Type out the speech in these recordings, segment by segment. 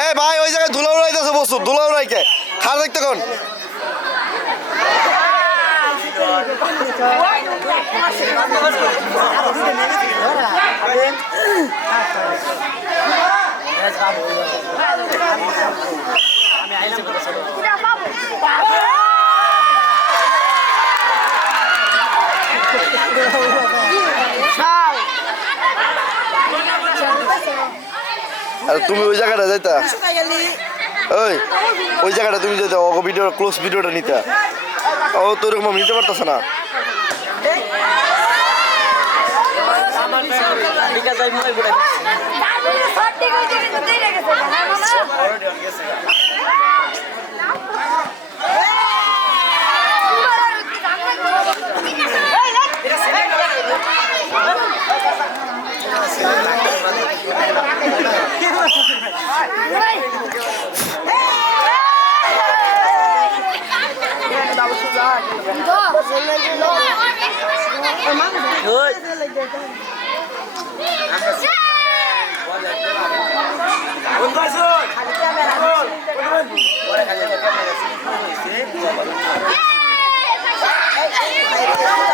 এ ভাই ওই জায়গায় ধুলা উড়াইতেছে বস্তু ধুলা উড়াইকে খার দেখতে কোন আর তুমি ওই জায়গাটা যাইতা ওই জায়গাটা তুমি যেতে ভিডিও ক্লোজ ভিডিওটা নিতে ও তো এরকম নিতে পারতেছে না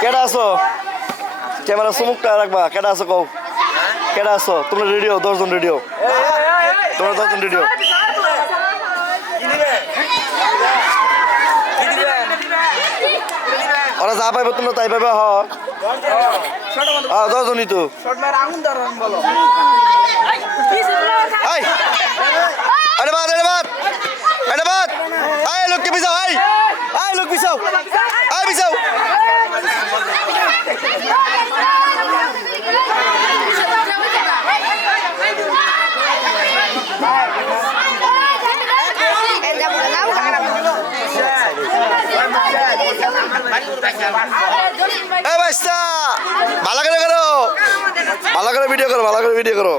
কেডা আছো ক্যামেরা সুমুকটা রাখবা কেডা আছো কও কেডা আছো তোমরা রেডিও 10 জন রেডিও তোমরা 10 জন রেডিও ওরা যা পাইবে তোমরা তাই পাইবে হ্যাঁ 10 জনই তো আরে বাদ আয় লোককে পিছাও আয় লোক পিছাও আয় পিছাও ভালো করে ভিডিও করো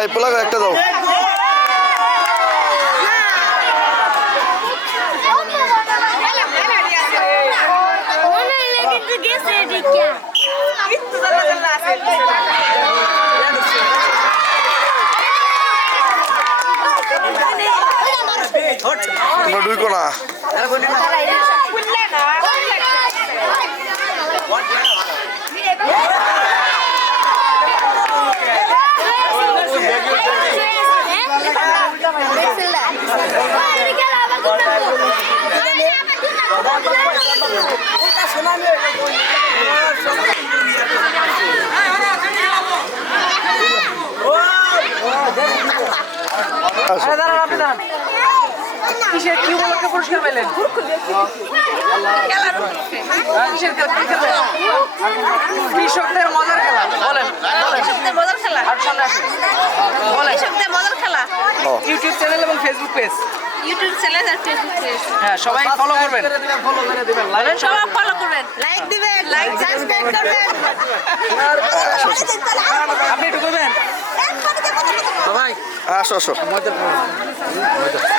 এই পোলাগো একটা দাও তোমরা ঢুকো না কিসের কি উপলক্ষে পুরস্কার পেলেন কৃষকদের মজার খেলা বলেন কৃষকদের মজার খেলা কৃষকদের মজার খেলা ইউটিউব চ্যানেল এবং ফেসবুক পেজ ইউটিউব চ্যানেল আর ফেসবুক পেজ হ্যাঁ সবাই ফলো করবেন সবাই ফলো করবেন লাইক দিবেন লাইক সাবস্ক্রাইব করবেন আপনি একটু করবেন সবাই আসো